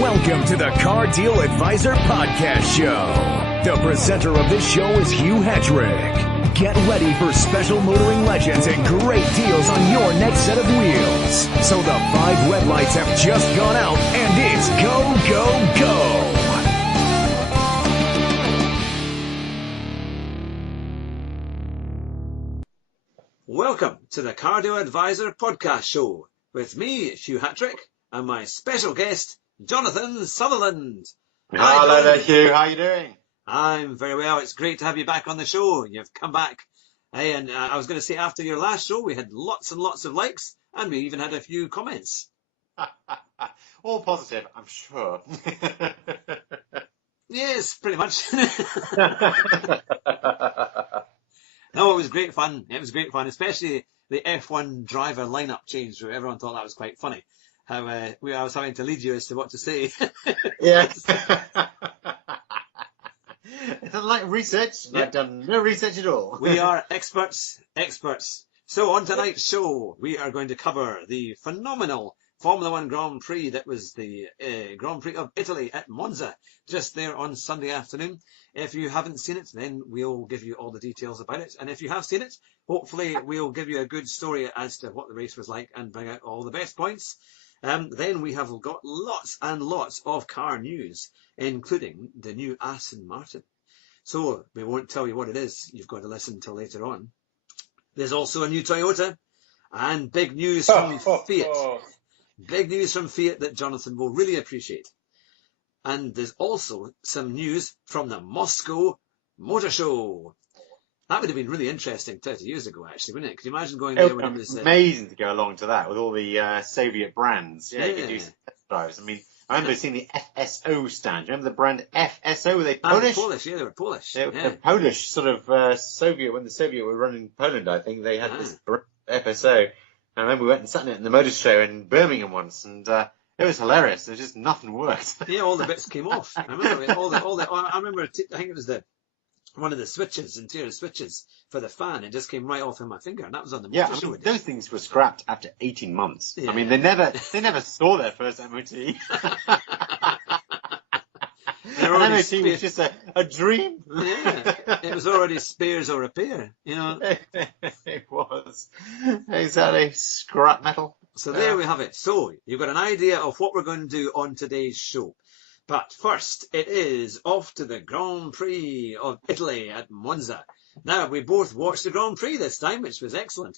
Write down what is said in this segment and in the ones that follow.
Welcome to the Car Deal Advisor Podcast Show. The presenter of this show is Hugh Hetrick. Get ready for special motoring legends and great deals on your next set of wheels. So the 5 red lights have just gone out and it's go, go, go. Welcome to the Car Deal Advisor Podcast Show with me, Hugh Hetrick, and my special guest, Jonathan Sutherland. Hello there, Hugh. How are you doing? I'm very well. It's great to have you back on the show. You've come back. Hey, and I was going to say, after your last show, we had lots and lots of likes, and we even had a few comments. All positive, I'm sure. Yes, pretty much. No, it was great fun. It was great fun, especially the F1 driver lineup change, where everyone thought that was quite funny. How I was having to lead you as to what to say. Yes. It's like research. Yep. I've done no research at all. We are experts. So on tonight's show, we are going to cover the phenomenal Formula One Grand Prix that was the Grand Prix of Italy at Monza, just there on Sunday afternoon. If you haven't seen it, then we'll give you all the details about it. And if you have seen it, hopefully we'll give you a good story as to what the race was like and bring out all the best points. Then we have got lots and lots of car news, including the new Aston Martin. So we won't tell you what it is. You've got to listen till later on. There's also a new Toyota and big news from Fiat. Big news from Fiat that Jonathan will really appreciate. And there's also some news from the Moscow Motorshow. That would have been really interesting 30 years ago, actually, wouldn't it? Could you imagine going there when it was... amazing to go along to that with all the Soviet brands. Yeah, you could do some test drives. I mean, I remember seeing the FSO stand. Do you remember the brand FSO? Were they Polish? Polish, yeah, they were Polish. The Polish sort of Soviet, when the Soviet were running Poland, I think, they had this FSO. I remember we went and sat in it in the motor show in Birmingham once, and it was hilarious. There was just nothing worked. Yeah, all the bits came off. I remember I remember. I think it was one of the switches, interior switches for the fan. It just came right off in my finger, and that was on the motor show. Those things were scrapped after 18 months. Yeah. I mean, they never saw their first MOT. An MOT was just a dream. Yeah, it was already spares or repair, you know. It was. Exactly. Scrap metal. So there we have it. So you've got an idea of what we're going to do on today's show. But first, it is off to the Grand Prix of Italy at Monza. Now, we both watched the Grand Prix this time, which was excellent.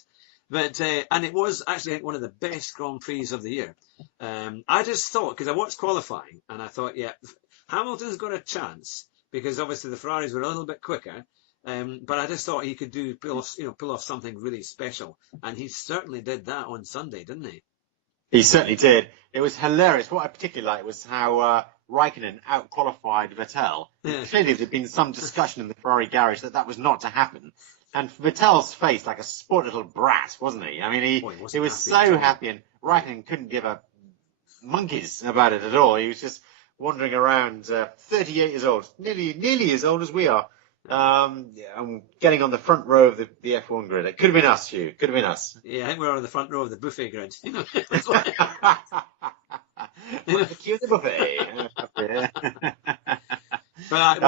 But and it was actually, I think, one of the best Grand Prix of the year. I just thought, because I watched qualifying, and I thought, yeah, Hamilton's got a chance, because obviously the Ferraris were a little bit quicker. But I just thought he could pull off something really special. And he certainly did that on Sunday, didn't he? He certainly did. It was hilarious. What I particularly liked was how Raikkonen out-qualified Vettel. Yeah. Clearly there'd been some discussion in the Ferrari garage that was not to happen. And Vettel's face, like a spoiled little brat, wasn't he? I mean, he was so happy, and Raikkonen couldn't give a monkeys about it at all. He was just wandering around, 38 years old, nearly as old as we are. I'm getting on the front row of the F1 grid. It could have been us, Hugh. Could have been us. Yeah, I think we're on the front row of the buffet grid. Cue the buffet. But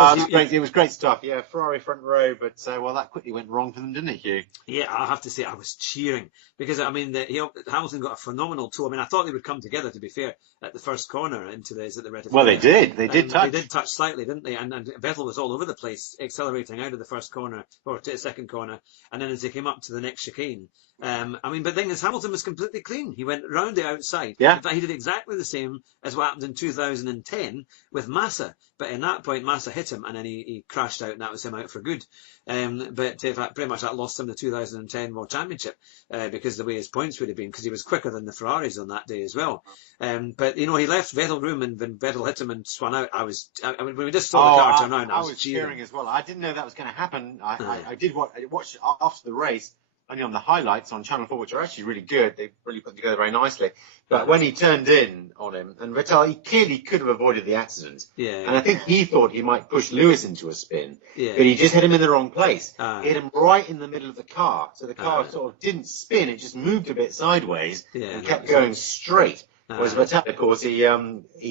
it was great stuff. Yeah, Ferrari front row, but that quickly went wrong for them, didn't it, Hugh? Yeah, I have to say I was cheering because I mean Hamilton got a phenomenal toe. I mean, I thought they would come together, to be fair, at the first corner into the rectification. Well, they did. They did touch. They did touch slightly, didn't they? And Vettel was all over the place, accelerating out of the first corner or to the second corner, and then as they came up to the next chicane. I mean, but the thing is, Hamilton was completely clean. He went round the outside. Yeah. In fact, he did exactly the same as what happened in 2010 with Massa. But in that point, Massa hit him, and then he crashed out, and that was him out for good. But in fact, pretty much that lost him the 2010 World Championship because of the way his points would have been, because he was quicker than the Ferraris on that day as well. But he left Vettel room, and when Vettel hit him and spun out, I mean, when we just saw the car turn around, I was cheering as well. I didn't know that was going to happen. I did watch after the race. Only on the highlights on Channel 4, which are actually really good. They really put them together very nicely. But when he turned in on him, and Vettel, he clearly could have avoided the accident. Yeah. And I think he thought he might push Lewis into a spin. Yeah. But he just hit him in the wrong place. He hit him right in the middle of the car. So the car sort of didn't spin. It just moved a bit sideways and kept going straight. Whereas Vettel, of course, he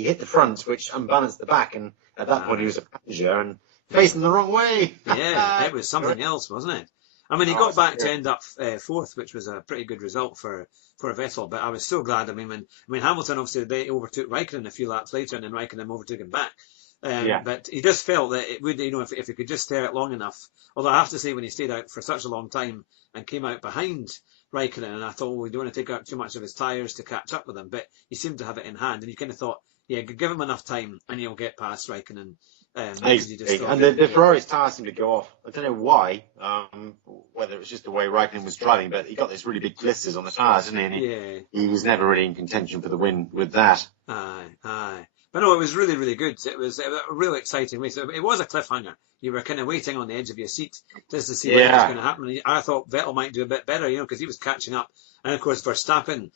hit the front, which unbalanced the back, and at that point he was a passenger and facing the wrong way. Yeah, it was something else, wasn't it? I mean, he got back to end up fourth, which was a pretty good result for Vettel. But I was so glad. I mean, Hamilton obviously they overtook Raikkonen a few laps later, and then Raikkonen overtook him back. But he just felt that it would, if he could just stay out long enough. Although I have to say, when he stayed out for such a long time and came out behind Raikkonen, and I thought, we don't want to take out too much of his tyres to catch up with him, but he seemed to have it in hand, and you kind of thought, yeah, give him enough time, and he'll get past Raikkonen. And the Ferrari's tyres seemed to go off. I don't know why, whether it was just the way Raikkonen was driving, but he got these really big blisters on the tyres, didn't he? And he was never really in contention for the win with that. Aye. But no, it was really, really good. It was a really exciting race. It was a cliffhanger. You were kind of waiting on the edge of your seat just to see what was going to happen. I thought Vettel might do a bit better, because he was catching up. And of course, Verstappen,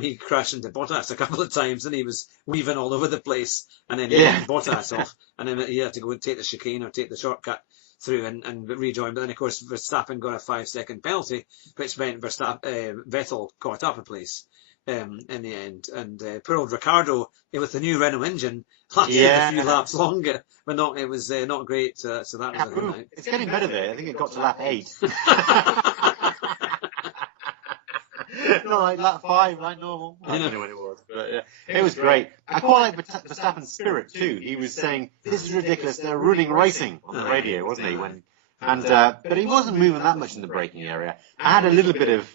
he crashed into Bottas a couple of times, and he was weaving all over the place. And then he got Bottas off, and then he had to go and take the chicane or take the shortcut through and rejoin. But then, of course, Verstappen got a 5-second penalty, which meant Vettel caught up a place. In the end, and poor old Ricciardo, with the new Renault engine, lasted a few laps longer, but it was not great. So that was a good night. It's getting better there. I think it got to lap 8. Not like lap 5, like normal. I don't know when it was, but it was great. I quite like Verstappen's spirit too. He was saying, "This is ridiculous. They're ruining racing" on the radio, wasn't he? But he wasn't moving that much in the braking area. I had a little bit of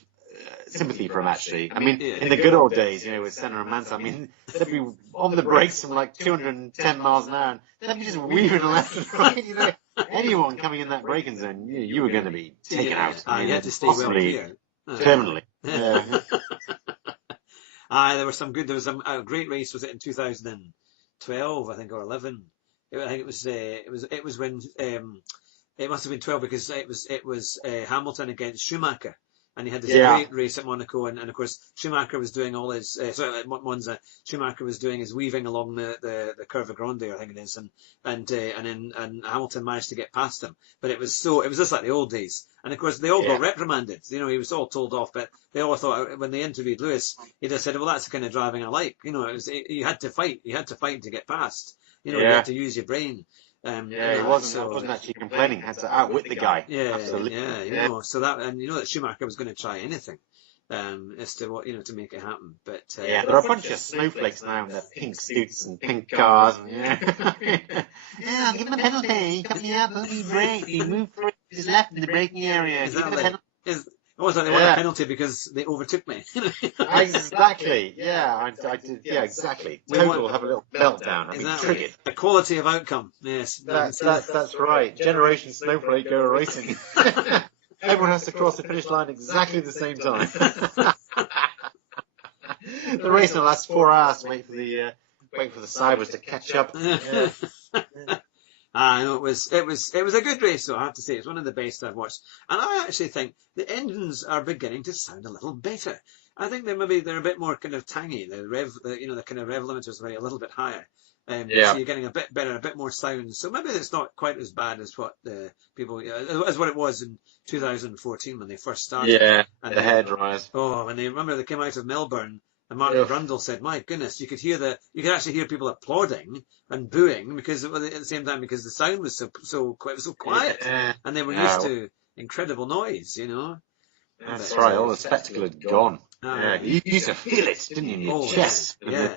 sympathy for him, actually. I mean, in the good old days, with Senna and Mansell, I mean, they'd be on the brakes from like 210 miles an hour, and they'd be just weaving left and right. Anyone coming in that braking zone, you were going to be taken out. You had to stay well clear. Terminally. There was a great race. Was it in 2012, I think, or 11? I think it was when it must have been 12, because it was Hamilton against Schumacher. And he had this great race at Monaco, and of course Schumacher was doing all his at Monza. Schumacher was doing his weaving along the Curva Grande, I think it is, and Hamilton managed to get past him. But it was just like the old days. And of course they all got reprimanded. He was all told off, but they all thought, when they interviewed Lewis, he just said, "Well, that's the kind of driving I like." You had to fight. You had to fight to get past. You had to use your brain. He wasn't actually complaining. Had to outwit the guy. Absolutely. So that, and that Schumacher was going to try anything, as to what, to make it happen. But there are a bunch of snowflakes now in their pink suits and pink cars. I'll give him a penalty. He cut me up. He braked. He moved through his left in the braking area. It wasn't they want a penalty because they overtook me. Exactly. I did. Yeah, exactly. Total will have a little meltdown. I've been triggered. Equality of outcome. Yes. That's right. Generation Snowflake go racing. Everyone has to cross the finish line exactly at the same time. The race will last 4 hours to wait for the Cybers to catch up. It was a good race, though, I have to say. It's one of the best I've watched. And I actually think the engines are beginning to sound a little better. I think they're a bit more kind of tangy. The kind of rev limiters are a little bit higher. So you're getting a bit better, a bit more sound. So maybe it's not quite as bad as what the people, as what it was in 2014 when they first started. Yeah, and the head rise. Oh, and they came out of Melbourne. And Martin Brundle said, "My goodness, you could actually hear people applauding and booing because at the same time, because the sound was so quiet, and they were used to incredible noise, That's right. All the spectacle had gone. You used to feel it, didn't you, in your chest? Yeah.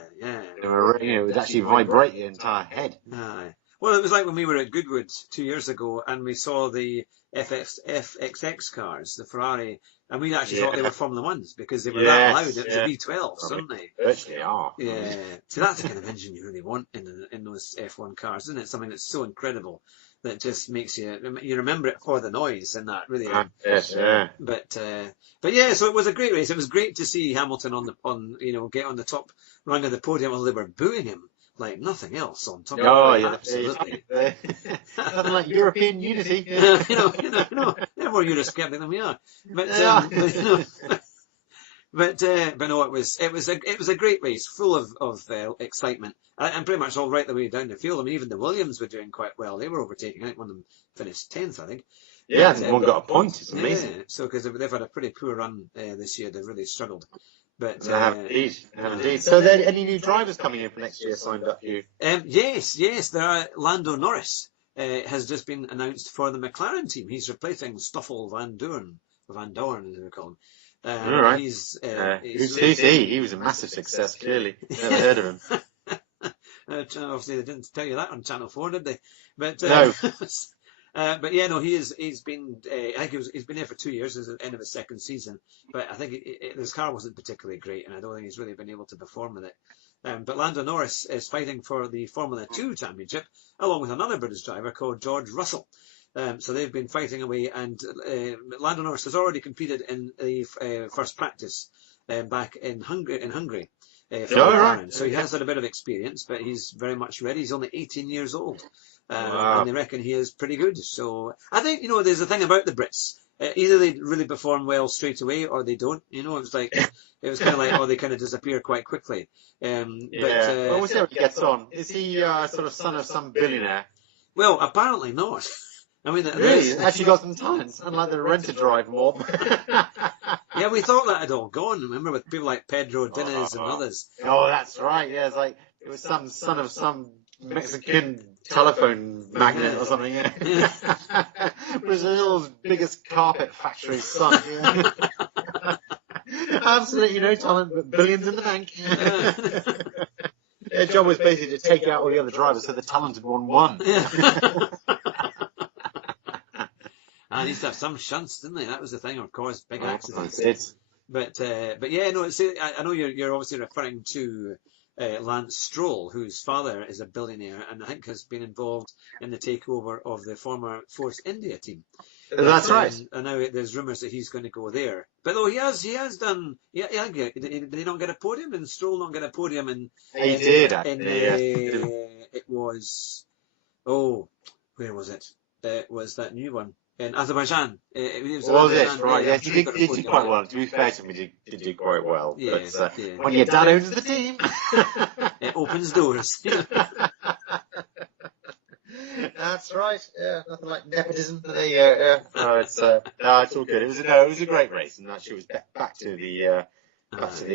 It would actually vibrate your entire head. Well, it was like when we were at Goodwood 2 years ago, and we saw the FXX cars, the Ferrari. And we actually thought they were Formula Ones because they were that loud. It was a V12, weren't they? Virtually are. Yeah. So that's the kind of engine you really want in those F1 cars, isn't it? Something that's so incredible that just makes you remember it for the noise and that really. Yes, yeah. But yeah, so it was a great race. It was great to see Hamilton get on the top rung of the podium while they were booing him like nothing else on top. Absolutely. Nothing like European unity. They're more Eurosceptic than we are. But no, it was a great race, full of excitement, and pretty much all right the way down the field. I mean, even the Williams were doing quite well. They were overtaking. I think one of them finished 10th, I think. Yeah, one got a point. It's amazing. So because they've had a pretty poor run this year, they've really struggled. But I have indeed. So, are there any new drivers coming in for next year signed up, Hugh? Yes. There are. Lando Norris has just been announced for the McLaren team. He's replacing Stoffel Van Dorn, as we call him. All right. Who's he? He was a massive success, clearly. Never heard of him. Obviously, they didn't tell you that on Channel 4, did they? But no. But yeah, no, he's been. I think he's been there for 2 years. This is the end of his second season. But I think his car wasn't particularly great, and I don't think he's really been able to perform with it. But Lando Norris is fighting for the Formula 2 championship, along with another British driver called George Russell. So they've been fighting away, and Lando Norris has already competed in the first practice back in Hungary. Right. So he has had a bit of experience, but he's very much ready. He's only 18 years old. Wow. And they reckon he is pretty good. So I think, there's a thing about the Brits. Either they really perform well straight away or they don't. It was kind of like, they kind of disappear quite quickly. But we'll see how he gets on. Is he sort of son of some billionaire? Well, apparently not. I mean, really? He's actually got some talents, unlike the rent-a-drive mob. Yeah, we thought that had all gone, remember, with people like Pedro Diniz and others. Oh, that's right. Yeah, it was some son of some Mexican telephone magnate or something. Yeah. Brazil's biggest carpet factory's son. Yeah. Absolutely no talent, but billions in the bank. Their job was basically to take out all the other drivers, so the talented one won. And he used to have some shunts, didn't they? That was the thing, or caused big accidents. But yeah, no. I know you're obviously referring to Lance Stroll, whose father is a billionaire, and I think has been involved in the takeover of the former Force India team. That's right. And now there's rumours that he's going to go there. But though he has done. Yeah. Did he not get a podium? And Stroll not get a podium? He did. It was. Oh, where was it? It was that new one. In Azerbaijan. Right. Yeah, he did quite well. To be fair to him, he did do quite well. Yeah, but when your dad owns the team, it opens doors. That's right. Yeah, nothing like nepotism. There you go. Yeah. No, it's all good. It was a great race, and actually was back to the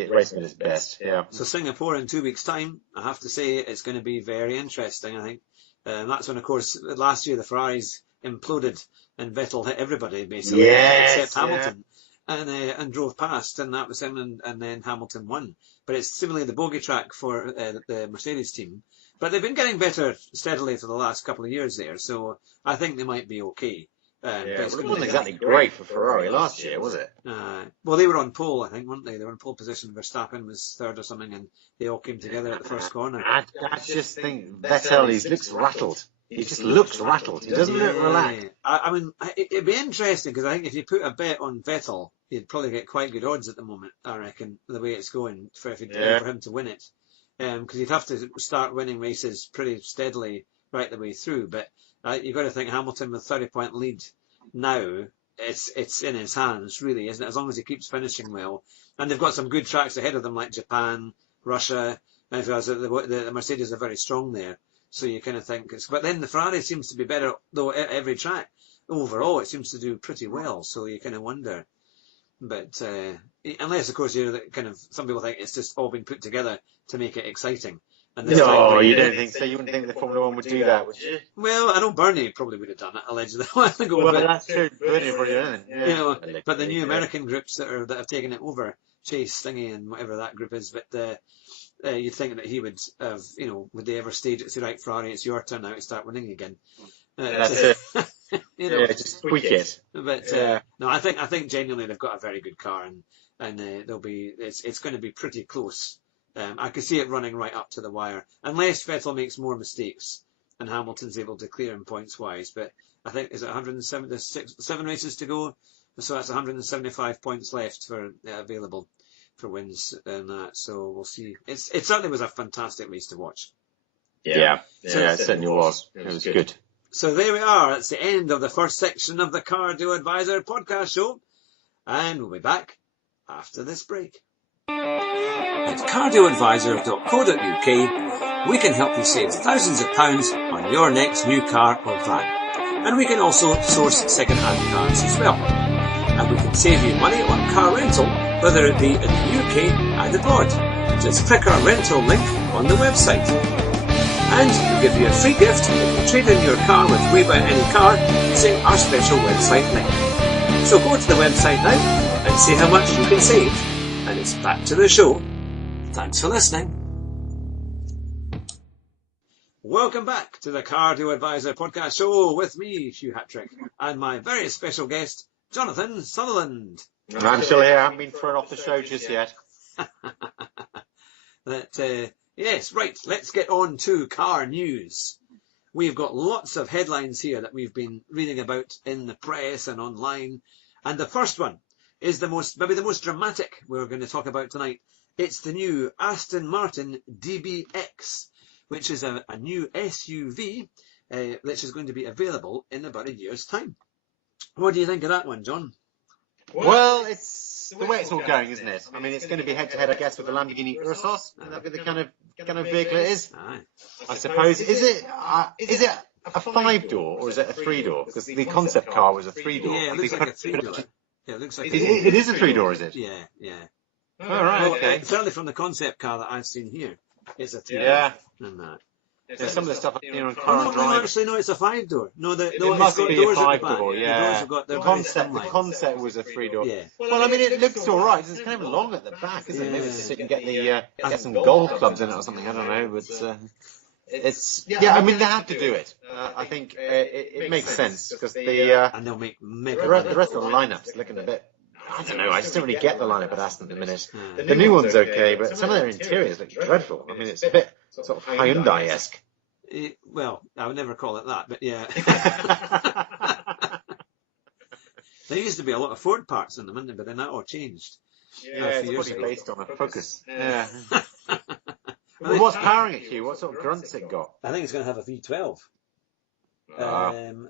racing at its best. Yeah. So Singapore in 2 weeks' time, I have to say, it's going to be very interesting. I think that's when, of course, last year the Ferraris imploded and Vettel hit everybody basically, except Hamilton, and drove past, and that was him, and then Hamilton won. But it's similarly the bogey track for the Mercedes team. But they've been getting better steadily for the last couple of years there, so I think they might be okay. But it wasn't exactly great for Ferrari last year, was it? Well, they were on pole, I think, weren't they? They were in pole position. Verstappen was third or something, and they all came together at the first corner. I just think Vettel, he looks rattled. He just looks rattled. He doesn't look relaxed. I mean, it'd be interesting, because I think if you put a bet on Vettel, you'd probably get quite good odds at the moment, I reckon, the way it's going, for him to win it. Because you'd have to start winning races pretty steadily right the way through. But you've got to think Hamilton with 30-point lead now, it's in his hands, really, isn't it? As long as he keeps finishing well. And they've got some good tracks ahead of them, like Japan, Russia, and the Mercedes are very strong there. So you kind of think but then the Ferrari seems to be better, though every track overall it seems to do pretty well. So you kind of wonder. But unless, of course, you're kind of, some people think it's just all been put together to make it exciting. And you don't think so? You wouldn't think the Formula 1 would do that, would you? Well, I know Bernie probably would have done it, allegedly. Well, that's true. Bernie probably done it. But the new American groups that have taken it over, Chase, Thingy, and whatever that group is, but you'd think that he would have, would they ever stage it, say, right, Ferrari, it's your turn now to start winning again. That's it. Just tweak it. But no, I think genuinely they've got a very good car, and it's going to be pretty close. I could see it running right up to the wire, unless Vettel makes more mistakes and Hamilton's able to clear him points wise. But I think is it 7 races to go, so that's 175 points left for available for wins and that. So we'll see. It certainly was a fantastic race to watch. Yeah, it certainly was. It was good. So there we are. It's the end of the first section of the Cardio Advisor podcast show. And we'll be back after this break. At cardioadvisor.co.uk, we can help you save thousands of pounds on your next new car or van. And we can also source second-hand cars as well. and we can save you money on car rental, whether it be in the UK and abroad. Just click our rental link on the website. And we'll give you a free gift if you trade in your car with We Buy Any Car using our special website link. So go to the website now and see how much you can save. And it's back to the show. Thanks for listening. Welcome back to the Cardio Advisor podcast show with me, Hugh Hattrick, and my very special guest, Jonathan Sutherland. And I'm still here. I haven't been thrown off the show just yet. Yes, right, let's get on to car news. We've got lots of headlines here that we've been reading about in the press and online. And the first one is maybe the most dramatic we're going to talk about tonight. It's the new Aston Martin DBX, which is a new SUV, which is going to be available in about a year's time. What do you think of that one, John? Well, it's the way it's all going, isn't it? I mean, it's going to be head-to-head, I guess, with the Lamborghini Ursus. Is that the kind of vehicle it is? Aye. I suppose. Is it a 5-door or is it a 3-door? Because the concept car was a 3-door. Yeah, it looks like a 3-door. Yeah, it looks like it is a 3-door, is it? Yeah. Oh, right, okay. Certainly from the concept car that I've seen here, it's a 3-door. Yeah. And that. There's some of the stuff here on Car and Drive. Actually, no, it's a 5-door. No, It must be a 5-door, The yeah. doors have got, The concept was a 3-door. Yeah. Well, I mean, it looks all right. It's kind of long at the back, isn't it? Maybe so you can get some golf clubs in it or something. I don't know, but I mean, they have to do it. I think it makes sense because and they'll make the rest of the lineup's looking a bit. I don't know. I just don't really get the lineup at Aston at the minute. The new one's okay, but some of their interiors look dreadful. I mean, it's a bit sort of Hyundai-esque. Well, I would never call it that, but yeah. There used to be a lot of Ford parts in them, didn't there? But then that all changed. Yeah, it's probably based on a Focus. Yeah. Well, what's powering it, Hugh? What sort of grunts it got? I think it's going to have a V12.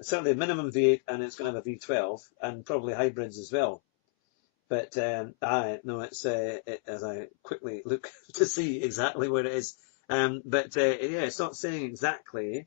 Certainly a minimum V8, and it's going to have a V12, and probably hybrids as well. But it's as I quickly look to see exactly where it is. It's not saying exactly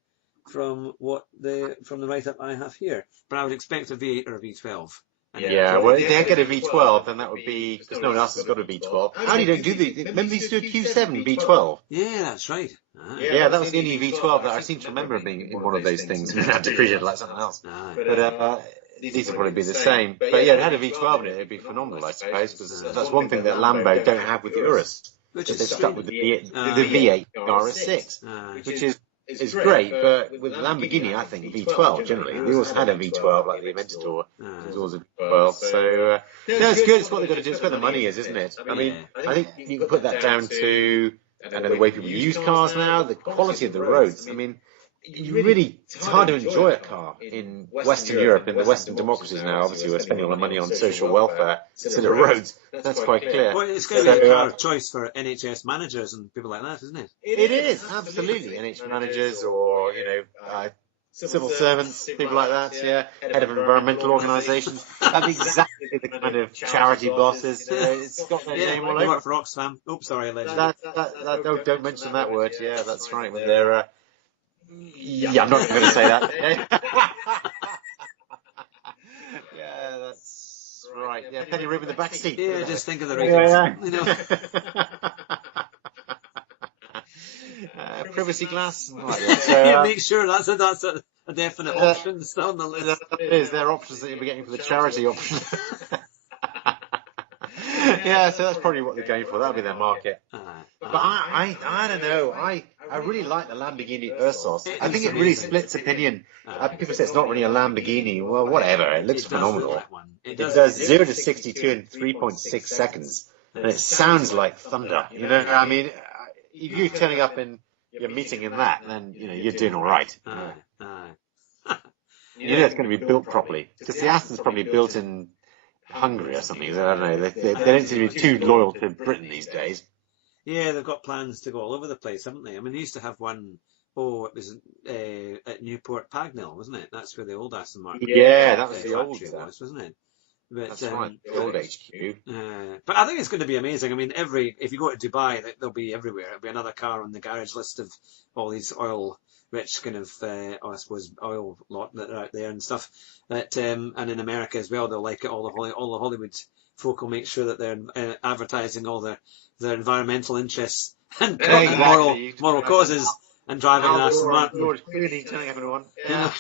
from the write-up I have here. But I would expect a V8 or a V12. Well, if they get a V12, then that would be, because no one else has got a V12. How do you do remember they used to do a Q7 V12? Yeah, that's right. Yeah, that was the only V12 that I seem to remember being in one of those things. I had to treat it like something else. But these would probably be the same. But yeah, it had a V12 in it, it'd be phenomenal, I suppose, because that's one thing that Lambo don't have with the Urus. Which is they're stuck with the V8 RS6, which is great, but with Lamborghini, I think V12 generally. They always had a V12, like the Aventador. It was always a V12. So, it's good. It's what they've got to do. It's where the money is, isn't it? I mean, I think you can put that down to the way people use cars now, the quality of the roads. I mean, it's hard to enjoy a car in Western Europe, in the Western democracies now. Obviously, we're spending a lot of money on social welfare instead of roads. That's quite clear. Well, it's going to be a car of choice for NHS managers and people like that, isn't it? It is, absolutely. NHS managers or, civil servants, people like that, head of environmental organisations. That's exactly the kind of charity bosses. It's got their name all over. They work for Oxfam. Oops, sorry, allegedly. Don't mention that word. Yeah, that's right. With their I'm not going to say that. Yeah, that's right. Yeah, penny room in the back seat. Yeah, just think of the ratings. Privacy glass. Make sure that's a definite option on the list. It is. There are options that you'll be getting for the charity option. Yeah, so that's probably what they're going for. That'll be their market. But I don't know. I really like the Lamborghini Ursus. I think it really splits opinion. People say it's not really a Lamborghini. Well, whatever. It looks phenomenal. It does 0 to 62 in 3.6 seconds. And it sounds like thunder. I mean, if you're turning up in your meeting in that, then, you're doing all right. It's going to be built properly. Because the Aston's probably built in Hungary or something. I don't know. They don't seem to be too loyal to Britain these days. Yeah, they've got plans to go all over the place, haven't they? I mean, they used to have one, it was at Newport Pagnell, wasn't it? That's where the old Aston Martin that was the old one, wasn't it? But, that's right, the old HQ. But I think it's going to be amazing. I mean, if you go to Dubai, they'll be everywhere. There'll be another car on the garage list of all these oil rich kind of, I suppose, oil lot that are out there and stuff. That and in America as well, they'll like it. All the Hollywood folk will make sure that they're advertising all their environmental interests and moral causes and driving an Aston Martin. Lord Clooney telling everyone. Yeah.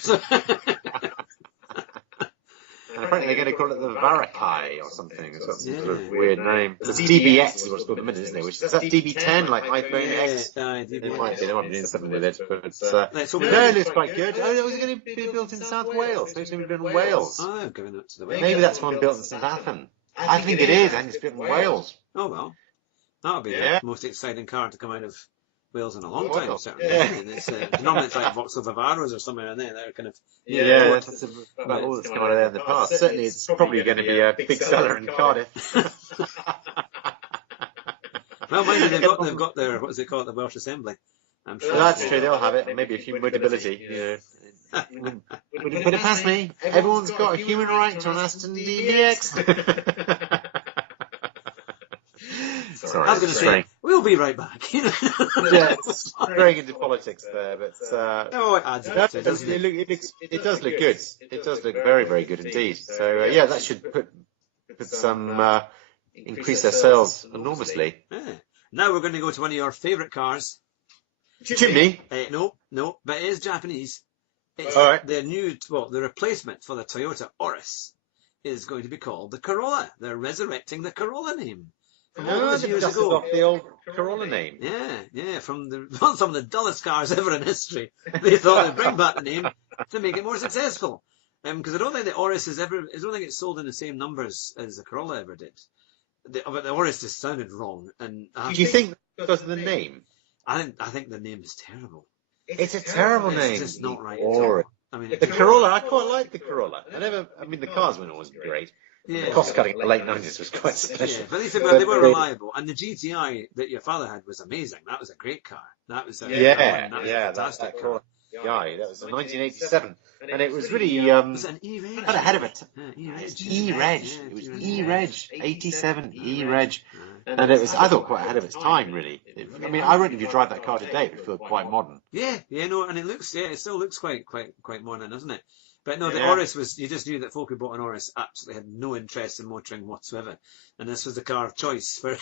And apparently they're going to call it the Varakai or something. It's got some sort of weird name. The DBX is what's called at the minute, isn't it? Which is that DB10, like iPhone X? They might be doing something with it. But it looks quite good. Oh, was it going to be built in South Wales? Maybe it's going to be built in Wales. Oh, I'm giving it to the Wales. Maybe that's one built in St Athan. I think it is. I think it's built in Wales. Oh, well. That'll be the most exciting car to come out of Wales in a long time, certainly. It's normally it's like Vauxhall Vivaros or somewhere in there. They're kind of that's about all that's come out of there in the past. Certainly, it's probably going to be a big seller in Cardiff. Well, mind you, they've got their what is it called, the Welsh Assembly. I'm sure that's true. They'll have it. Maybe a few mobility. Would you put it past me? Everyone's got a human right to an Aston DBX. Sorry, I was going to say, we'll be right back. Straying into politics there, but it adds up to it, doesn't it? It does look good. It does look very, very good indeed. So that should put some increase their sales enormously. Yeah. Now we're going to go to one of your favourite cars. Chimney? No, but it is Japanese. It's right. The replacement for the Toyota Auris is going to be called the Corolla. They're resurrecting the Corolla name. Years ago. Off the old Corolla name. Yeah, from some of the dullest cars ever in history. They thought they'd bring back the name to make it more successful. Because I don't think the Auris I don't think it's sold in the same numbers as the Corolla ever did. But the Auris just sounded wrong. And do you think because of the name? I think the name is terrible. It's a terrible name. It's just not right at all. I mean, the Corolla, I quite like the Corolla. The cars weren't always great. Yeah. The cost cutting in the late 90s was quite special. Yeah, but at least they were reliable. And the GTI that your father had was amazing. That was a great car. That was a fantastic car. Yeah, that was 1987. And it was really it was an E-Reg. Got ahead of it. E-Reg. It was E-Reg. 87 E-Reg. And it was, I thought, quite ahead of its time, really. I reckon if you drive that car today, it would feel quite modern. And it still looks quite modern, doesn't it? But no, the Auris was, you just knew that folk who bought an Auris absolutely had no interest in motoring whatsoever. And this was the car of choice for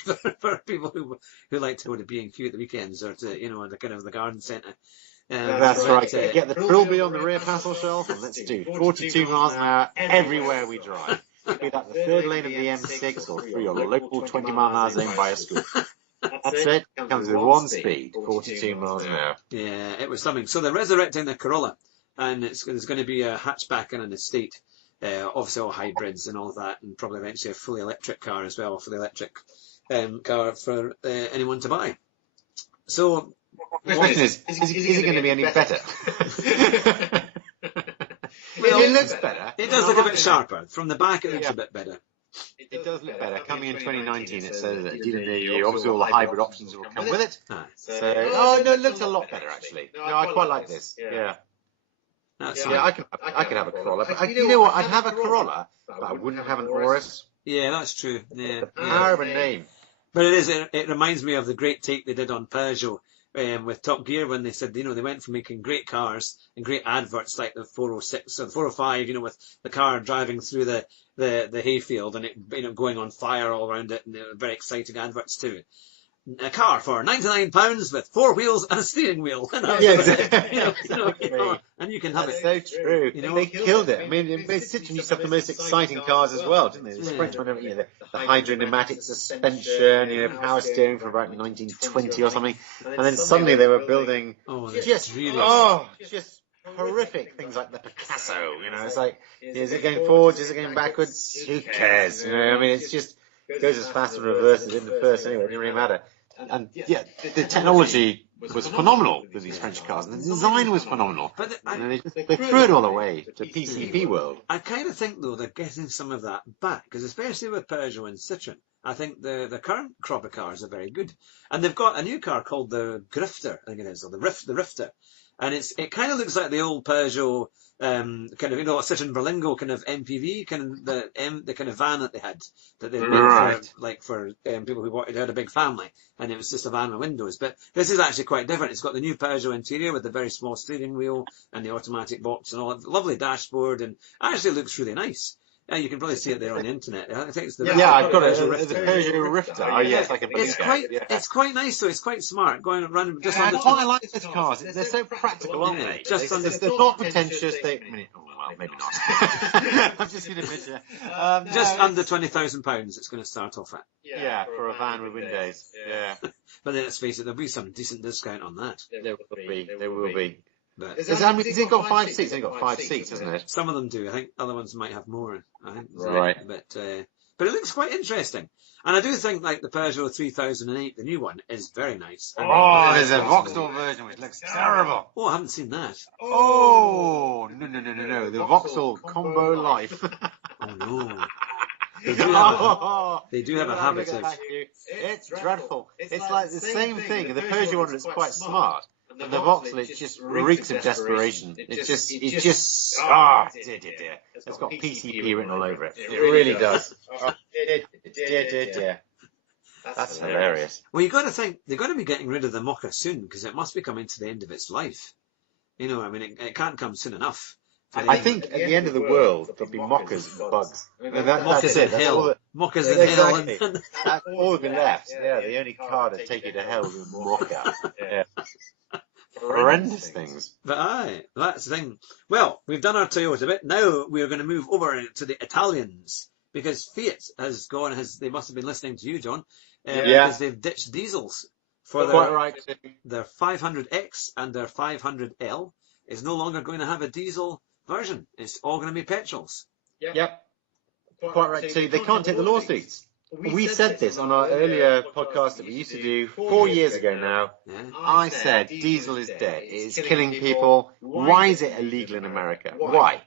people who like to go to B&Q at the weekends or to, the kind of the garden centre. That's right. Get the Trilby on the rear passenger shelf and let's do 42 miles an hour everywhere we drive. Be that the third lane of the M6 or through your local 20 mile an hour zone by a school. That's it. It comes with one speed, 42 miles an hour. Yeah, it was something. So they're resurrecting the Corolla. And there's going to be a hatchback and an estate, obviously all hybrids and all of that, and probably eventually a fully electric car as well, a fully electric car for anyone to buy. So, the question is it going to be any better? Well, it looks better. It does look a bit sharper. From the back, it looks a bit better. It does look better. Coming in 2019, it says that obviously all the hybrid options will come with it. It looks a lot better, actually. No, I quite like this. Yeah. I could have a Corolla, but you know what? I'd have a Corolla, but I wouldn't have an Auris. Yeah, that's true. Yeah, the power of a name. But it reminds me of the great take they did on Peugeot with Top Gear when they said, they went from making great cars and great adverts like the 406 or the 405, with the car driving through the hayfield and it going on fire all around it, and they were very exciting adverts too. A car for £99 with 4 wheels and a steering wheel. And and you can have it. That's so true. They killed it. They Citroën used to have the most exciting cars as well, didn't they? The hydropneumatic suspension, power steering from about 1920 or something. And then suddenly they were building just horrific things like the Picasso. It's like, is it going forwards? Is it going backwards? Who cares? It's just goes as fast and reverses in the first anyway. It didn't really matter. And the technology was phenomenal with these French cars, and the design was phenomenal. But they threw it all away to PCP world. I kind of think though they're getting some of that back, because especially with Peugeot and Citroën, I think the current crop of cars are very good, and they've got a new car called the Grifter, I think it is, or the Rifter, And it kind of looks like the old Peugeot, kind of, Citroen Berlingo kind of MPV, kind of the kind of van that they had, that they made for people who had a big family, and it was just a van with windows. But this is actually quite different. It's got the new Peugeot interior with the very small steering wheel and the automatic box and all that, lovely dashboard, and actually looks really nice. Yeah, you can probably see it there on the internet. I think it's the I've got it. The Peugeot Rifter. Oh yeah, it's like a it's quite nice though. It's quite smart. Going around just under. I quite like these cars. They're so practical, aren't they? They're not pretentious. Maybe not. I've just seen a picture. Just under £20,000. It's going to start off at. Yeah, for a van with windows. Yeah. But then let's face it, there'll be some decent discount on that. There will be. But has it got 5 seats? It's got 5 seats, hasn't it? Some of them do. I think other ones might have more. I think. Right. But it looks quite interesting. And I do think like the Peugeot 3008, the new one, is very nice. Oh, there's a Vauxhall version which looks terrible. Oh, I haven't seen that. Oh, no. The Vauxhall Combo Life. Oh, no. They do have a habit of... It's dreadful. It's like the same thing. The Peugeot one is quite smart. And the Vauxhall, it just reeks of desperation. It's just, dear. It's got PCP written all over it. It really does. Dear. That's hilarious. Well, you've got to think, they've got to be getting rid of the Mocha soon, because it must be coming to the end of its life. It can't come soon enough. I think at the end of the world, there'll be mockers and bugs. Mockers in hell. Mockers in hell. That's all that'll be left. Yeah, the only car to take you to hell is a mocker. Yeah. Horrendous things. But that's the thing. Well, we've done our Toyota bit. Now we're going to move over to the Italians, because Fiat they must have been listening to you, John, because they've ditched diesels for their 500X and their 500L is no longer going to have a diesel version. It's all going to be petrols. Yep. Quite right. So they can't take the lawsuits. We said this on our earlier podcast that we used to do 4 years ago now. Yeah. I said diesel is dead. It is killing people. Why is it illegal in America? Why?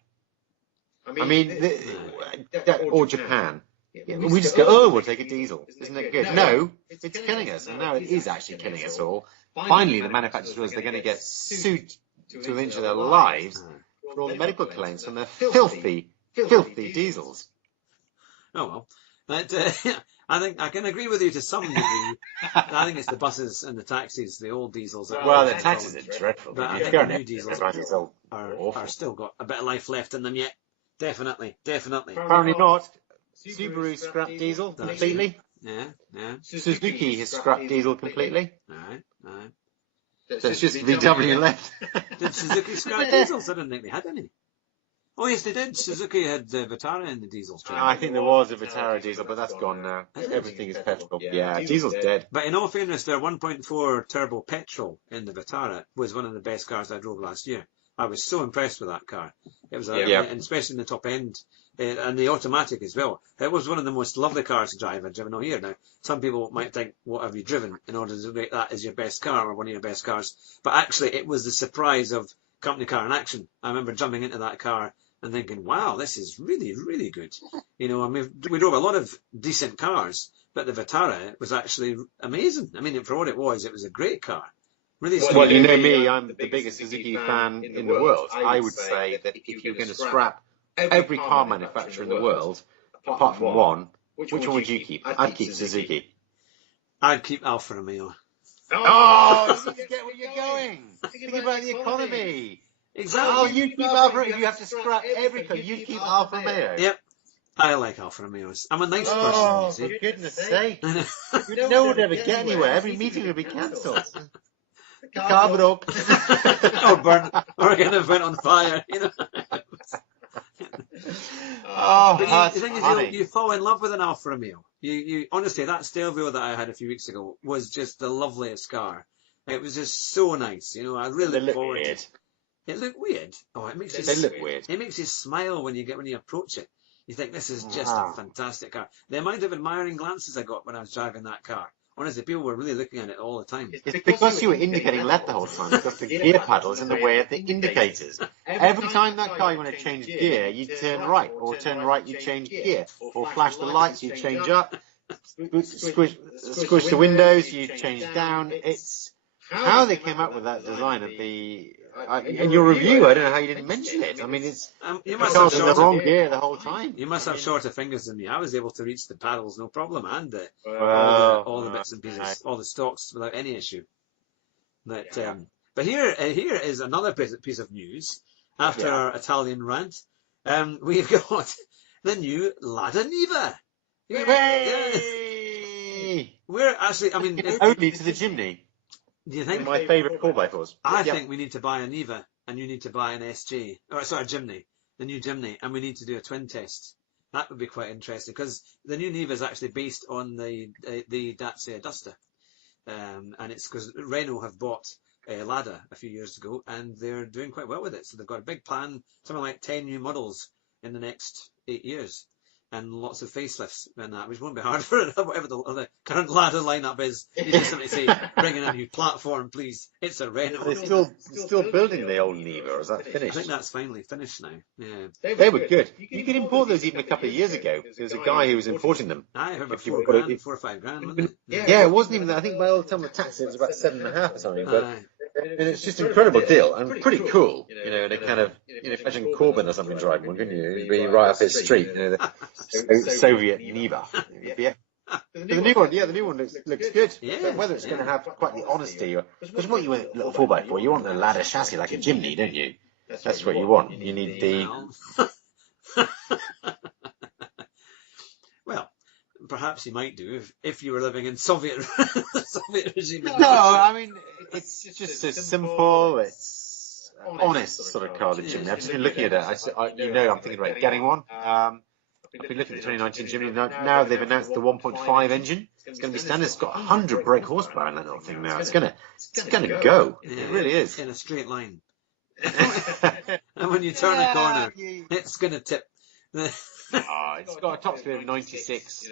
Or Japan. We just go, we'll take a diesel. Isn't it good? No, it's killing us. And now it is actually killing us all. Finally, the manufacturers, they're going to get sued to the inch of their lives for all the medical claims from their filthy diesels. Oh, well. But I think I can agree with you to some degree. I think it's the buses and the taxis, the old diesels. Well, the taxis are dreadful. But I think the new diesels are still got a bit of life left in them yet. Definitely. Apparently not. Subaru scrapped diesel completely. Yeah. Suzuki has scrapped diesel completely. All right. So it's just VW left. Did Suzuki scrap diesels? I didn't think they had any. Oh, yes, they did. Suzuki had Vitara in the diesels. I think there was a Vitara diesel, but that's gone now. Everything is petrol. Yeah, diesel's dead. But in all fairness, their 1.4 turbo petrol in the Vitara was one of the best cars I drove last year. I was so impressed with that car. It was, and especially in the top end, and the automatic as well. It was one of the most lovely cars to drive. I've driven all here now. Some people might think, what have you driven in order to rate that as your best car or one of your best cars? But actually, it was the surprise of company car in action. I remember jumping into that car and thinking, wow, this is really, really good. We drove a lot of decent cars, but the Vitara was actually amazing. I mean, for what it was a great car. Really. Well, you know me, I'm the biggest Suzuki fan in the world. I would say that if you're going to scrap every car manufacturer in the world, apart from one, which one would you keep? I'd keep Suzuki. I'd keep Alfa Romeo. Oh, you get where you're going. Think about the economy. Exactly. Oh, you keep Alfa Romeo. You have to scrap every car. You keep Alfa Romeo. Yep. I like Alfa Romeos. I'm a nice person, you see. For goodness sake. No one would ever get anywhere. Every meeting would be cancelled. Carbon up. or get an event on fire, But the thing is, you fall in love with an Alfa Romeo. You honestly, that Stelvio that I had a few weeks ago was just the loveliest car. It was just so nice, I really look forward to it. It looked weird. Oh, it makes you. Look weird. It makes you smile when you approach it. You think this is just a fantastic car. The amount of admiring glances I got when I was driving that car. Honestly, people were really looking at it all the time. It's because you were indicating left the whole time, because the gear paddle is in the way of the indicators. Every time that car you want to change gear, you turn right, or turn right, you change gear, or flash the lights, you change up, squish the windows, you change down. It's how they came up with that design of the in your review, I don't know how you didn't mention it. I mean, it's you the must have car's in the shorter, wrong gear the whole time. you must have shorter fingers than me. I was able to reach the paddles no problem, and all the bits and pieces, all the stalks without any issue. But here is another piece of news. After our Italian rant, we've got the new Lada Niva. Hooray! We're actually, I mean, only to the chimney. do you think? My favourite 4x4s. I think we need to buy a Niva, and you need to buy an SJ, or sorry, a Jimny, the new Jimny, and we need to do a twin test. That would be quite interesting because the new Niva is actually based on the Dacia Duster, and it's because Renault have bought Lada a few years ago, and they're doing quite well with it. So they've got a big plan, something like 10 new models in the next 8 years. And lots of facelifts and that, which won't be hard for whatever the current Lada lineup is. You just simply say, bring in a new platform, please. It's a Renault. They're still building the old Niva, or is that I finished? think that's finally finished now. Yeah. They were good. You could import those even a couple of years ago. There was a guy who was importing them. I heard about If you 4 got it- grand, 4 or 5 grand, wasn't it? Yeah, it wasn't even that. I think by all the time of tax it was about 7.5 or something. But it's just an incredible deal and pretty cool. You know, they kind of, imagine Corbyn or something driving one, couldn't you? It'd be right up his street. The Soviet Niva. Yeah. But the new one looks good. Yeah. But whether it's going to have quite the honesty, because what you want a little 4x4, you want a ladder chassis like a Jimny, don't you? That's what you want. You need the. Well, perhaps you might do if you were living in Soviet regime. No, I mean it's just a simple, it's honest sort of car, the Jimny. I've just been looking at it. I'm thinking about getting one. I've been looking at the 2019 Jimny. Now they've announced the 1.5 engine. It's going to be standard. It's got 100 brake horsepower in that little thing now. It's going to go. Yeah, It really is. in a straight line. And when you turn a corner, it's going to tip. It's got a top speed of 96,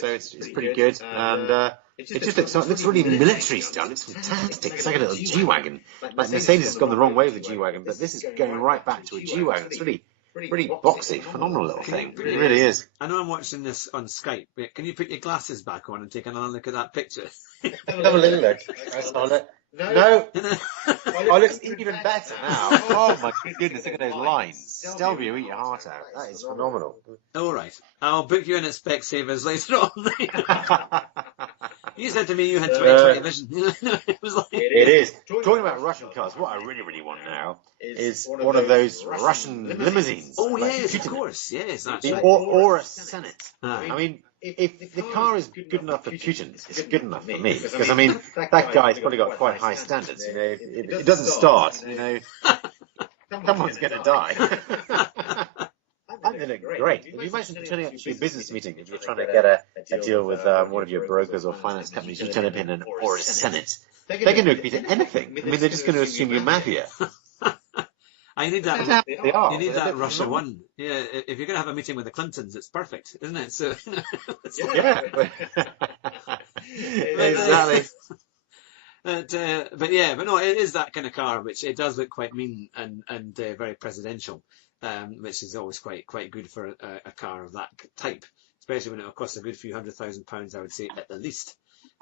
so it's pretty good. And it just looks really military style. It looks fantastic. It's like a little G-Wagon. Like Mercedes has gone the wrong way with the G-Wagon, but this is going right back to a G-Wagon. It's really boxy, phenomenal little thing. It really is. I know I'm watching this on Skype, but can you put your glasses back on and take another look at that picture? Have a little look. No. Oh, it looks even better now. Oh my goodness, look at those lines. Stelvio, eat your heart out. That is phenomenal. All right, I'll book you in at Specsavers later on. You said to me you had 20/20 vision. It was like... It is. Talking about Russian cars, what I really want now is one of those Russian limousines. Oh, like yes, of Putin. course. Yes, that's right. Or a Senate. Aye. I mean, if the car is good enough for Putin, it's good enough for me. Because, I mean, that guy's probably got quite high standards. If it doesn't start, someone's going to die. I think they look great. If you imagine turning up to a business meeting, if you're trying to get a deal with one of your brokers or finance companies, you turn up in or a Senate, they're going to agree to anything. I mean, they're just going to assume you're mafia. I need that. They are. You need that Russia one. Yeah, if you're going to have a meeting with the Clintons, it's perfect, isn't it? So. Yeah. Exactly. But no, it is that kind of car, which it does look quite mean and very presidential, which is always quite good for a car of that type, especially when it costs a good few £100,000, I would say at the least.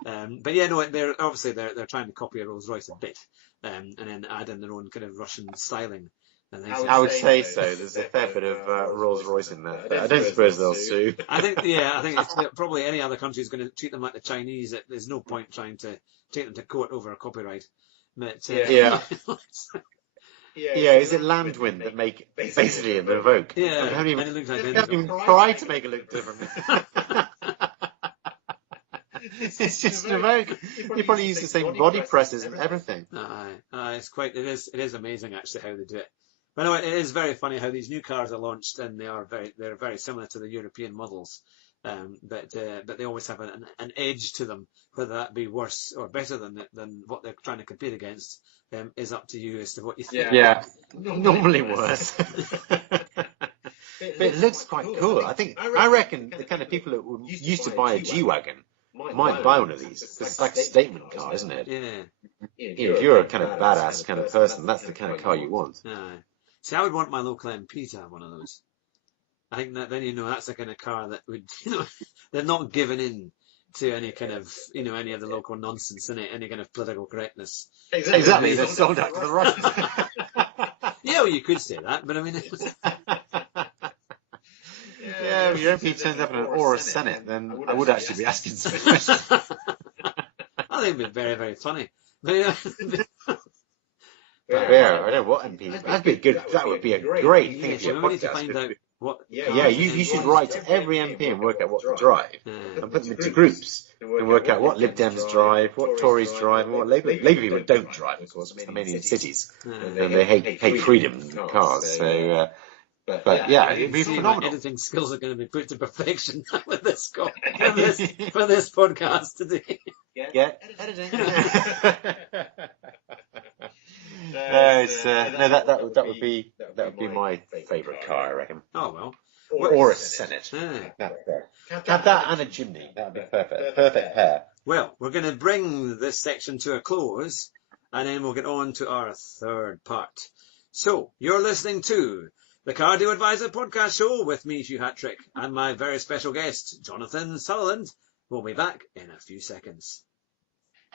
But yeah, no, they're trying to copy a Rolls Royce a bit, and then add in their own kind of Russian styling. I would say so. There's a fair bit of Rolls Royce in there, but I don't suppose they'll sue. I think it's probably any other country is going to treat them like the Chinese. There's no point trying to take them to court over a copyright. But, Yeah, is it Landwind that make basically a Revoke? Yeah, I haven't even, and it looks I identical. haven't even tried to make it look different. It's just an Revoke. You probably use the same body presses and everything. It is amazing actually how they do it. But no, it is very funny how these new cars are launched, and they're very similar to the European models. But they always have an edge to them. Whether that be worse or better than what they're trying to compete against is up to you as to what you think. Yeah, normally worse. But it looks quite cool. I reckon the kind of people that used to buy a G-Wagon might buy one of these. It's like a statement car, isn't it? Yeah. If you're a kind of badass kind of person, that's the kind of car you want. See, I would want my local MP to have one of those. I think that then that's the kind of car that would, they're not giving in to any kind of, any of the local nonsense in it, any kind of political correctness. Exactly, they're sold out to the Russians. well, you could say that, but I mean, it was... Yeah, if your MP turns up in an Aura Senate, then I would actually be asking some questions. I think it'd be very, very funny. But, Yeah, I don't know what MP. That'd be good. That would be a great thing. so we need to find out what... Yeah, you should write to every MP and work out what to drive, and put them into groups and work out what Lib Dems drive, what Tories drive, and what Labour people don't drive, of course, because they're mainly in cities and they hate freedom in cars. So, but yeah, it'd be phenomenal. My editing skills are going to be put to perfection with this for this podcast today. Yeah, editing. That would be my favourite car, I reckon. Oh well. Or a Senate. Have that and a chimney. That would be perfect. Perfect pair. Well, we're going to bring this section to a close, and then we'll get on to our third part. So, you're listening to the Cardio Advisor podcast show with me, Hugh Hattrick, and my very special guest, Jonathan Sutherland. We'll be back in a few seconds.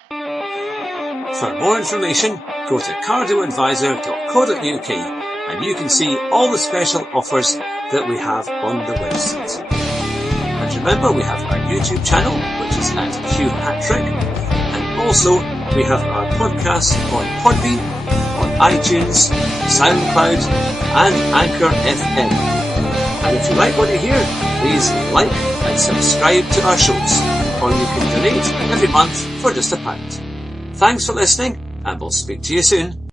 For more information, go to cardioadvisor.co.uk and you can see all the special offers that we have on the website. And remember, we have our YouTube channel, which is at Hugh Hattrick, and also we have our podcast on Podbean, on iTunes, SoundCloud, and Anchor FM. And if you like what you hear, please like and subscribe to our shows, or you can donate every month for just £1. Thanks for listening, and we'll speak to you soon.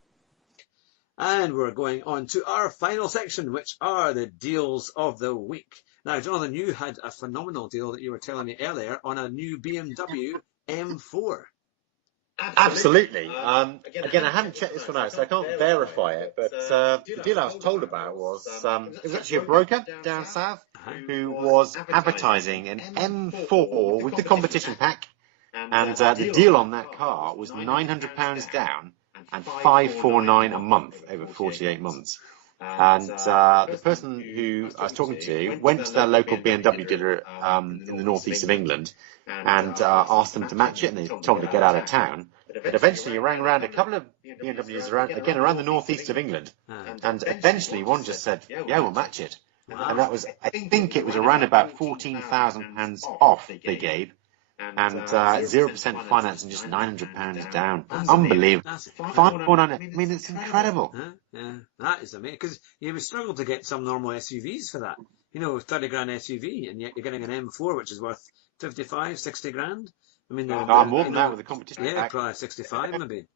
And we're going on to our final section, which are the deals of the week. Now, Jonathan, you had a phenomenal deal that you were telling me earlier on a new BMW M4. Absolutely. Again, I haven't checked this one out, so I can't verify it. But the deal I was told about was it was actually a broker down south who was advertising an M4 with the competition pack, and the deal on that car was £900 down and $549 a month over 48 months. And the person who I was talking to went to their local BMW dealer in the northeast of England and asked them to match it, and they told them to get out of town. But eventually he rang around a couple of BMWs around the northeast of England, and eventually one just said, yeah, we'll match it. And that was, I think it was around about £14,000 off they gave, and 0% finance and just £900 down. Unbelievable. 549. I mean, it's incredible. Yeah, that is amazing. Because you would struggle to get some normal SUVs for that. You know, 30 grand SUV, and yet you're getting an M4, which is worth 55, 60 grand. I mean, more than that with the competition. Yeah, probably 65 maybe.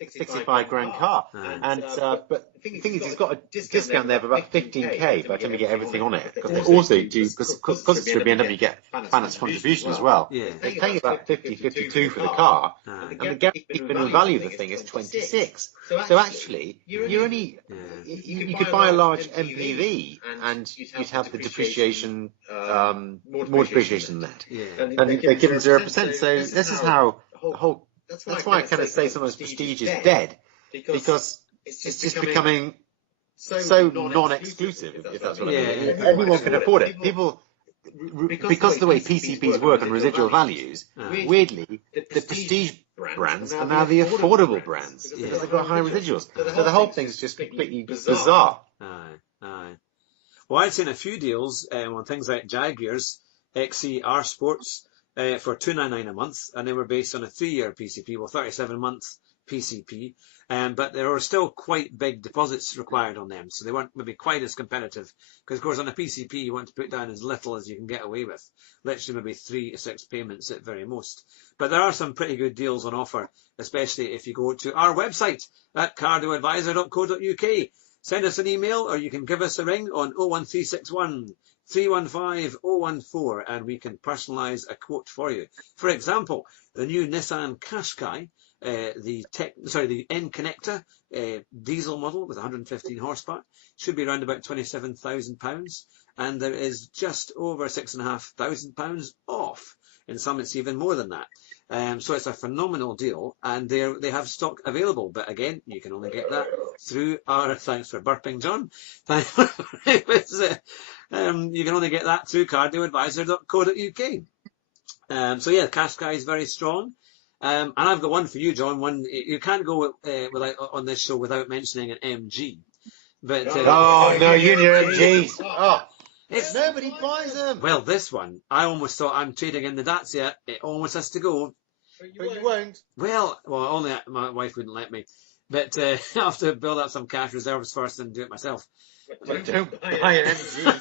65 grand car. And but the thing is, it's got a discount there of about 15k by the time you get everything on it. Because they also do, because it's through BMW, you get finance contribution as well. Yeah. They pay you about 52 for the car, and the guaranteed minimum value of the thing is 26. So actually, you only you could buy a large MPV and you'd have the depreciation, more depreciation than that. Yeah. And they're given 0%. So this is how the whole. That's why I kind of say sometimes prestige is dead, because it's just becoming so non-exclusive, if that's what I mean. Everyone can afford it. People, because of the way PCPs work on residual values, weirdly, the prestige brands are now the affordable brands, because they've got high residuals. So the whole thing is just completely bizarre. Aye. Well, I'd seen a few deals on things like Jaguars, XE R Sports, for $299 a month, and they were based on a 3-year PCP, well, 37-month PCP, but there were still quite big deposits required on them, so they weren't maybe quite as competitive, because of course on a PCP you want to put down as little as you can get away with, literally maybe 3 to 6 payments at very most. But there are some pretty good deals on offer, especially if you go to our website at cardioadvisor.co.uk. Send us an email, or you can give us a ring on 01361 315 014, and we can personalise a quote for you. For example, the new Nissan Qashqai, the N Connector diesel model with 115 horsepower, should be around about £27,000, and there is just over £6,500 off. In some, it's even more than that. So it's a phenomenal deal, and they have stock available. But again, you can only get that through our, thanks for burping, John. You can only get that through cardioadvisor.co.uk. So yeah, Qashqai is very strong. And I've got one for you, John. One you can't go on this show without mentioning an MG. But no, Junior MGs. Nobody buys them. well, this one, I almost thought I'm trading in the Dacia. It almost has to go. But you won't. Well, only my wife wouldn't let me. But I have to build up some cash reserves first and do it myself. Don't buy an MG.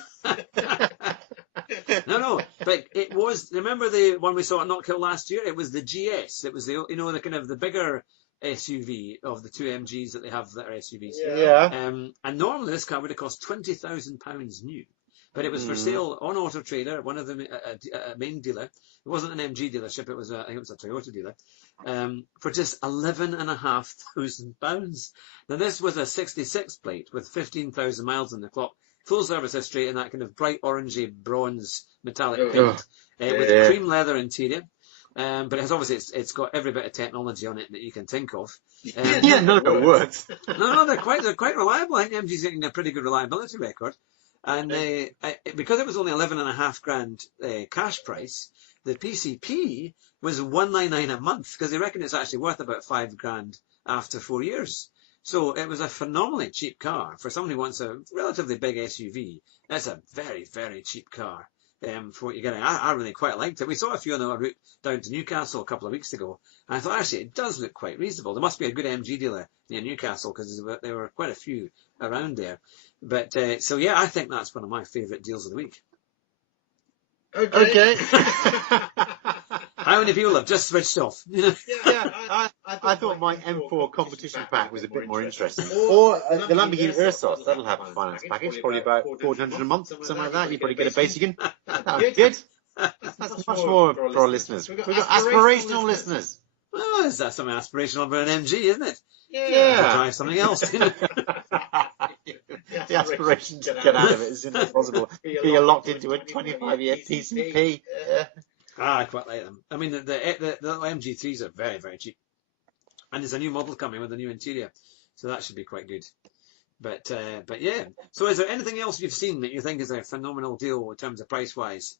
No, but it was. Remember the one we saw at Knockhill last year? It was the GS. It was the the kind of the bigger SUV of the two MGs that they have that are SUVs. Yeah. And normally this car would have cost £20,000 new, but it was for sale on Auto Trader, one of them, a main dealer. It wasn't an MG dealership. It was I think it was a Toyota dealer, for just £11,500. Now this was a 66 plate with 15,000 miles on the clock. Full service history in that kind of bright orangey bronze metallic paint with cream leather interior. But it's obviously it's got every bit of technology on it that you can think of. None of it works. No, they're quite reliable. I think MG's getting a pretty good reliability record. And because it was only £11,500 cash price, the PCP was $199 a month because they reckon it's actually worth about £5,000 after 4 years. So it was a phenomenally cheap car for someone who wants a relatively big SUV. That's a very, very cheap car for what you're getting. I really quite liked it. We saw a few on our route down to Newcastle a couple of weeks ago, and I thought actually it does look quite reasonable. There must be a good MG dealer near Newcastle because there were quite a few around there. But so yeah, I think that's one of my favourite deals of the week. Okay. How many people have just switched off? I thought my M4 competition pack was a bit more interesting. Or the Lamborghini Ursus, that'll have a finance package, probably about $400 a month, something like that. You probably get a basic in. That'd be good. That's much more for our listeners. We've got aspirational listeners. Well, is that something aspirational for an MG, isn't it? Yeah. Try something else. The aspiration to get out of it is impossible. You're locked into a 25-year PCP. I quite like them. I mean, the little MG3s are very, very cheap. And there's a new model coming with a new interior. So that should be quite good. But yeah. So is there anything else you've seen that you think is a phenomenal deal in terms of price-wise?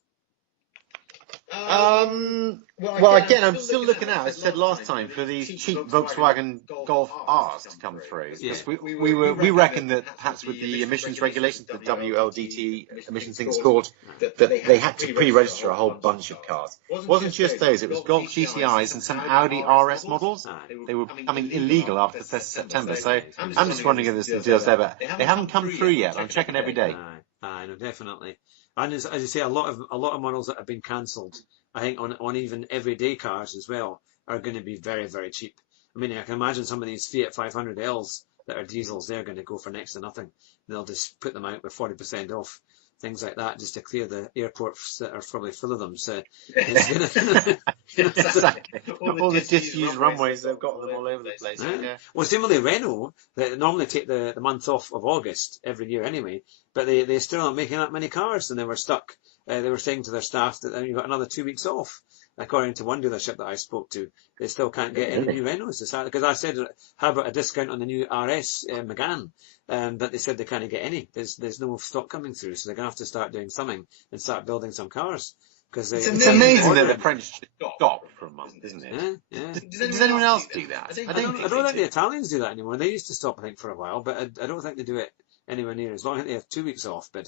Well, again, I'm still looking out, as I said last time, for these cheap Volkswagen Golf Rs to come through. Yeah. We reckon that perhaps with the emissions regulations, the WLDT emissions thing's called, that they had to pre-register a whole bunch of cars. It wasn't just those, it was Golf GTIs and some Audi RS models. They were becoming illegal after the 1st of September. So I'm just wondering if there's some deals there, but they haven't come through yet. I'm checking every day. I know, definitely. And as you say, a lot of models that have been cancelled, I think on even everyday cars as well, are going to be very, very cheap. I mean, I can imagine some of these Fiat 500Ls that are diesels, they're going to go for next to nothing. They'll just put them out with 40% off, things like that, just to clear the airports that are probably full of them. So it's going to... Exactly. All the disused runways, they've got them all over the place. Yeah. Well, similarly, Renault, they normally take the month off of August every year anyway, but they still aren't making that many cars, and they were stuck. They were saying to their staff that you've got another 2 weeks off. According to one dealership that I spoke to, they still can't get any new Renaults. Because I said, how about a discount on the new RS Megane? But they said they can't get any. There's no stock coming through, so they're going to have to start doing something and start building some cars. It's amazing that the French stop for a month, isn't it? Yeah. Does anyone else do that? I don't think the Italians do that anymore. They used to stop, I think, for a while, but I don't think they do it anywhere near as long. I think they have 2 weeks off, but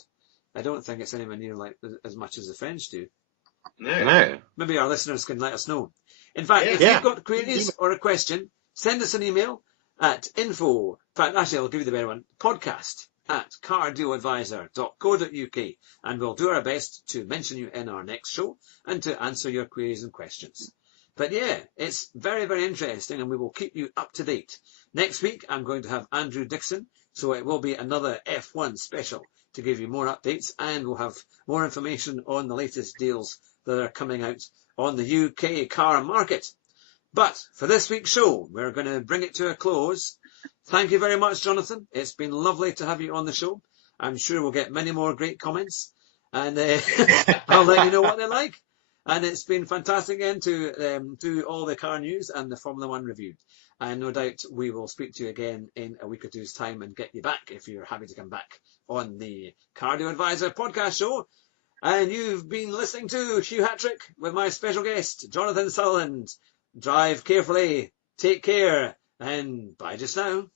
I don't think it's anywhere near like as much as the French do. No. Maybe our listeners can let us know. In fact, if you've got queries or a question, send us an email at info. In fact, actually, I'll give you the better one. podcast@cardealadvisor.co.uk, and we'll do our best to mention you in our next show and to answer your queries and questions. But yeah, it's very, very interesting, and we will keep you up to date. Next week, I'm going to have Andrew Dixon, so it will be another F1 special to give you more updates, and we'll have more information on the latest deals that are coming out on the UK car market. But for this week's show, we're going to bring it to a close. Thank you very much, Jonathan. It's been lovely to have you on the show. I'm sure we'll get many more great comments, and I'll let you know what they're like. And it's been fantastic again to do all the car news and the Formula One review. And no doubt we will speak to you again in a week or two's time and get you back if you're happy to come back on the Cardio Advisor podcast show. And you've been listening to Hugh Hattrick with my special guest, Jonathan Sutherland. Drive carefully, take care, and bye just now.